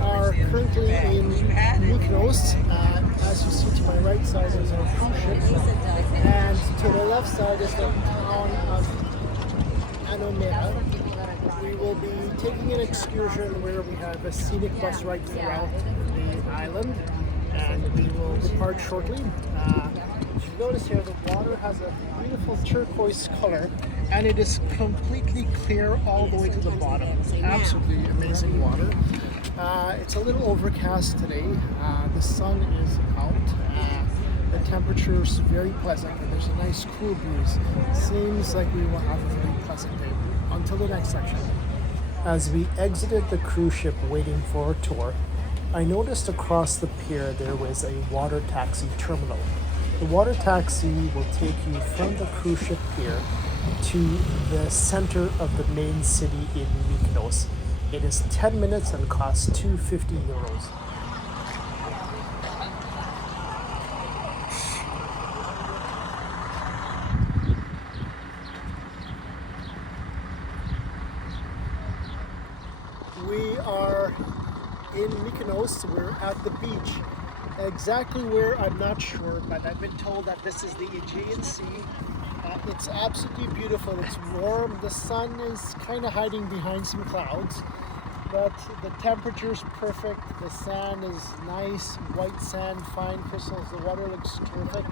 are currently in Mykonos. As you see to my right side is our cruise ship, and to the left side is the town of Anomera. We will be taking an excursion where we have a scenic bus ride throughout the island, and we will depart shortly. As you notice here, the water has a beautiful turquoise color, and it is completely clear all the way to the bottom. It's absolutely amazing water. It's a little overcast today. The sun is out. The temperature is very pleasant, and there's a nice cool breeze. Seems like we will have a very pleasant day. Until the next section. As we exited the cruise ship waiting for our tour, I noticed across the pier there was a water taxi terminal. The water taxi will take you from the cruise ship pier to the center of the main city in Mykonos. It is 10 minutes and costs €250. We are in Mykonos. We're at the beach. Exactly where, I'm not sure, but I've been told that this is the Aegean Sea. It's absolutely beautiful. It's warm. The sun is kind of hiding behind some clouds, but the temperature is perfect. The sand is nice, white sand, fine crystals. The water looks terrific.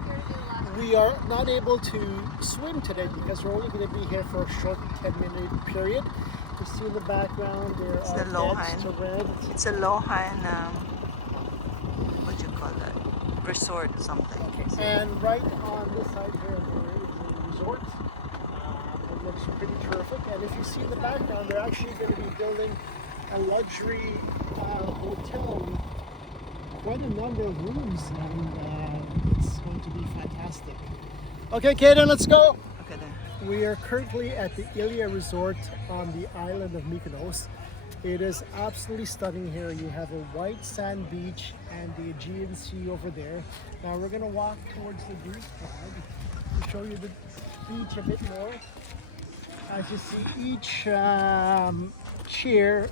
We are not able to swim today because we're only going to be here for a short 10-minute period. You see in the background there It's are the Lohan. to rent. It's a Lohan, what do you call that? Resort or something. Okay. And right on this side here there is a resort. It looks pretty terrific. And if you see in the background, they're actually going to be building a luxury hotel with quite a number of rooms, and it's going to be fantastic. Okay, Kaden, let's go. Okay then. We are currently at the Ilia Resort on the island of Mykonos. It is absolutely stunning here. You have a white sand beach and the Aegean Sea over there. Now we're going to walk towards the Greek flag to show you the beach a bit more. As you see, each chair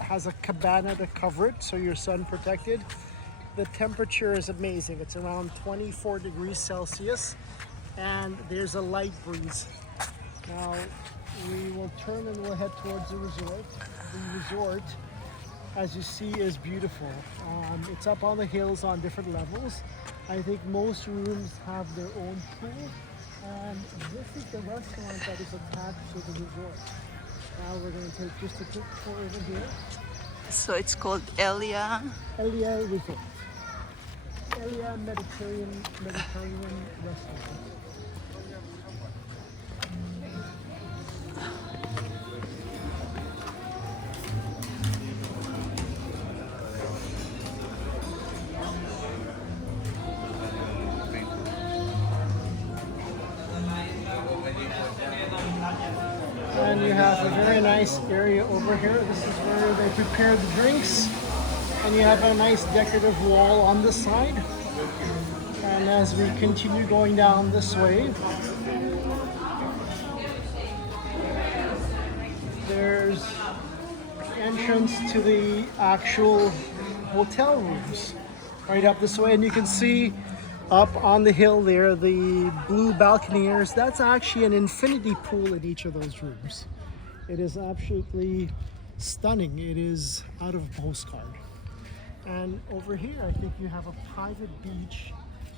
has a cabana to cover it, so you're sun protected. The temperature is amazing. It's around 24 degrees Celsius. And there's a light breeze. Now we will turn and we'll head towards the resort. The resort, as you see, is beautiful. It's up on the hills on different levels. I think most rooms have their own pool. And this is the restaurant that is attached to the resort. Now we're going to take just a quick tour over here. So it's called Elia. Elia Resort. Elia Mediterranean Restaurant. And you have a very nice area over here. This is where they prepare the drinks. And you have a nice decorative wall on the side. And as we continue going down this way, there's entrance to the actual hotel rooms right up this way. And you can see up on the hill there, the blue balconiers, that's actually an infinity pool in each of those rooms. It is absolutely stunning. It is out of a postcard. And over here, I think you have a private beach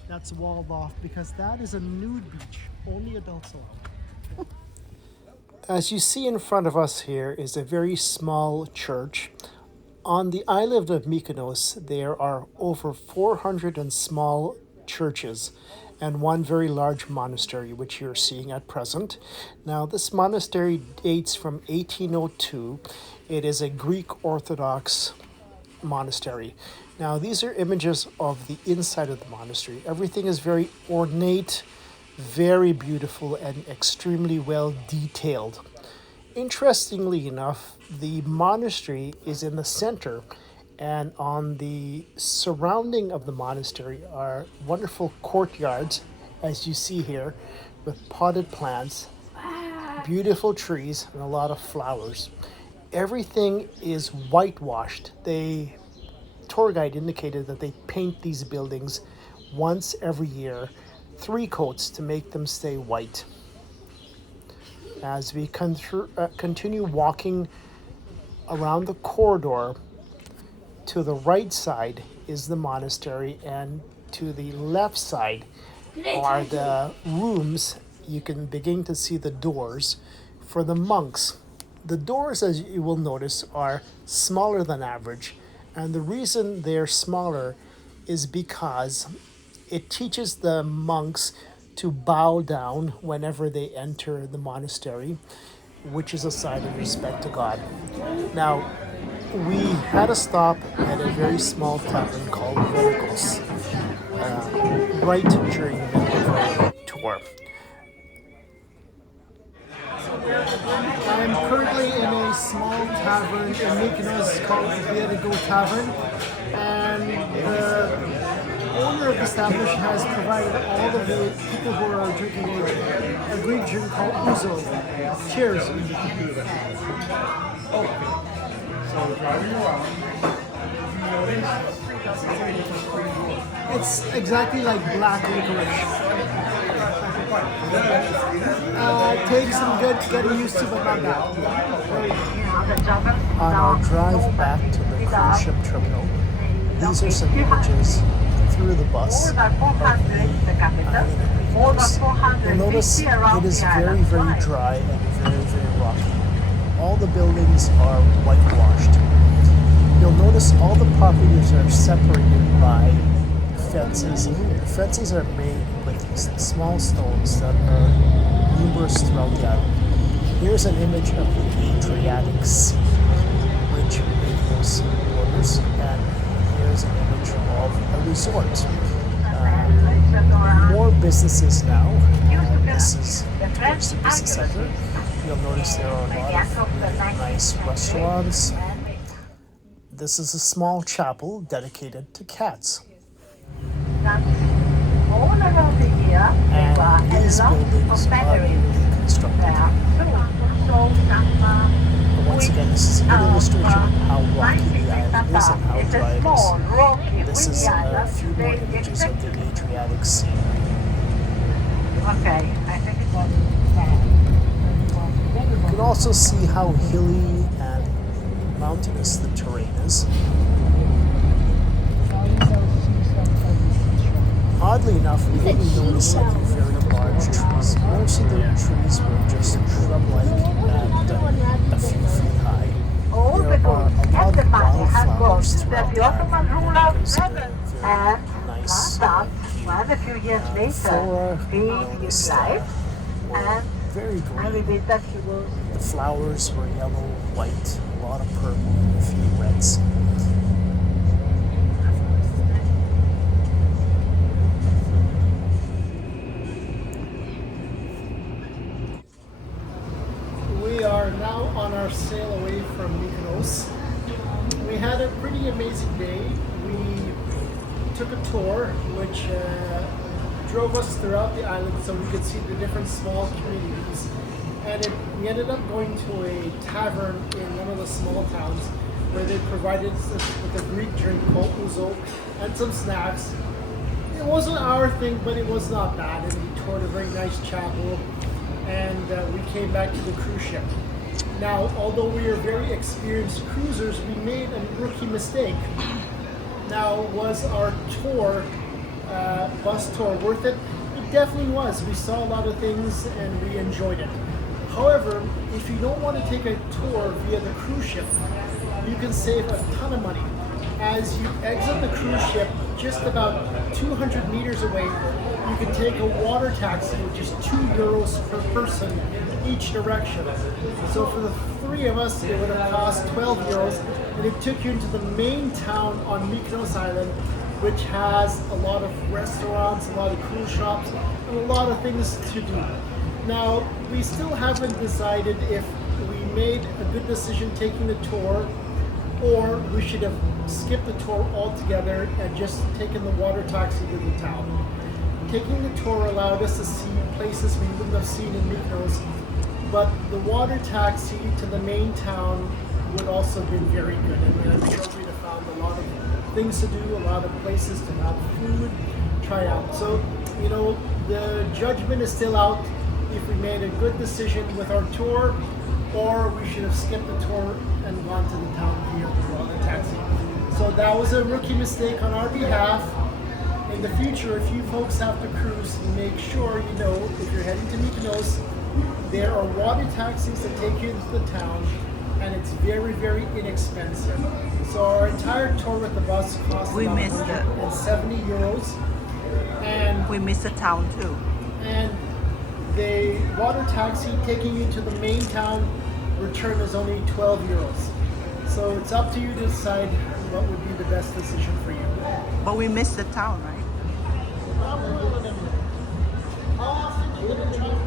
that's walled off because that is a nude beach, only adults allowed. As you see in front of us here is a very small church. On the island of Mykonos, there are over 400 small churches and one very large monastery, which you're seeing at present. Now, this monastery dates from 1802. It is a Greek Orthodox monastery. Now, these are images of the inside of the monastery. Everything is very ornate, very beautiful, and extremely well detailed. Interestingly enough, the monastery is in the center, and on the surrounding of the monastery are wonderful courtyards, as you see here, with potted plants, beautiful trees, and a lot of flowers. Everything is whitewashed. They tour guide indicated that they paint these buildings once every year, 3 coats to make them stay white. As we continue walking around the corridor, to the right side is the monastery, and to the left side are the rooms. You can begin to see the doors for the monks. The doors, as you will notice, are smaller than average, and the reason they're smaller is because it teaches the monks to bow down whenever they enter the monastery, which is a sign of respect to God. Now, we had a stop at a very small tavern called Mykonos right during the middle of our tour. I'm currently in a small tavern in Mykonos called the Tavern, and the owner of the establishment has provided all of the people who are drinking a Greek drink called ouzo. Cheers. So driving around, it's exactly like black licorice. Takes some good getting used to, but not bad. On our drive back to the cruise ship terminal, these are some images through the bus of the island of Mykonos. You'll notice it is very, very dry and very, very rocky. All the buildings are whitewashed. You'll notice all the properties are separated by fences. The fences are made with small stones that are numerous throughout the island. Here's an image of the Adriatics, which Mykonos borders, and here's an image of a resort. More businesses now. This is towards the business center. You'll notice there are a lot of really nice restaurants. This is a small chapel dedicated to cats. And these buildings are newly constructed. But once again, this is a good illustration of how rocky the island is and how dry it is. This is a few more images of the Adriatic Sea. Okay, I think it was You can also see how hilly and mountainous the terrain is. Oddly enough, we didn't notice any very large trees. Most of the trees were just shrub-like and a few feet high. There are a lot of wildflowers throughout the island, and there's a very nice flora. Noticed were very green. The flowers were yellow, white, a lot of purple, and a few reds. We are now on our sail away from Mykonos. We had a pretty amazing day. We took a tour which drove us throughout the island so we could see the different small communities. And we ended up going to a tavern in one of the small towns where they provided us with a Greek drink called ouzo and some snacks. It wasn't our thing, but it was not bad. And we toured a very nice chapel, and we came back to the cruise ship. Now, although we are very experienced cruisers, we made a rookie mistake. Now, was our tour, bus tour, worth it? It definitely was. We saw a lot of things and we enjoyed it. However, if you don't want to take a tour via the cruise ship, you can save a ton of money. As you exit the cruise ship, just about 200 meters away, you can take a water taxi, which is €2 per person each direction. So for the 3 of us, it would have cost €12, and it took you into the main town on Mykonos Island, which has a lot of restaurants, a lot of cruise shops, and a lot of things to do. Now, we still haven't decided if we made a good decision taking the tour, or we should have skipped the tour altogether and just taken the water taxi to the town. Taking the tour allowed us to see places we wouldn't have seen in Mykonos, but the water taxi to the main town would also have been very good, and I'm sure we'd have found a lot of things to do, a lot of places to have food, try out. So, you know, the judgment is still out if we made a good decision with our tour, or we should have skipped the tour and gone to the town via the water taxi. So that was a rookie mistake on our behalf. In the future, if you folks have to cruise, make sure you know if you're heading to Mykonos, there are water taxis that take you into the town, and it's very, very inexpensive. So our entire tour with the bus cost We about missed it. 170 euros, and We missed the town too. and the water taxi taking you to the main town return is only 12 euros. So it's up to you to decide what would be the best decision for you. But we missed the town, right? How often do you travel?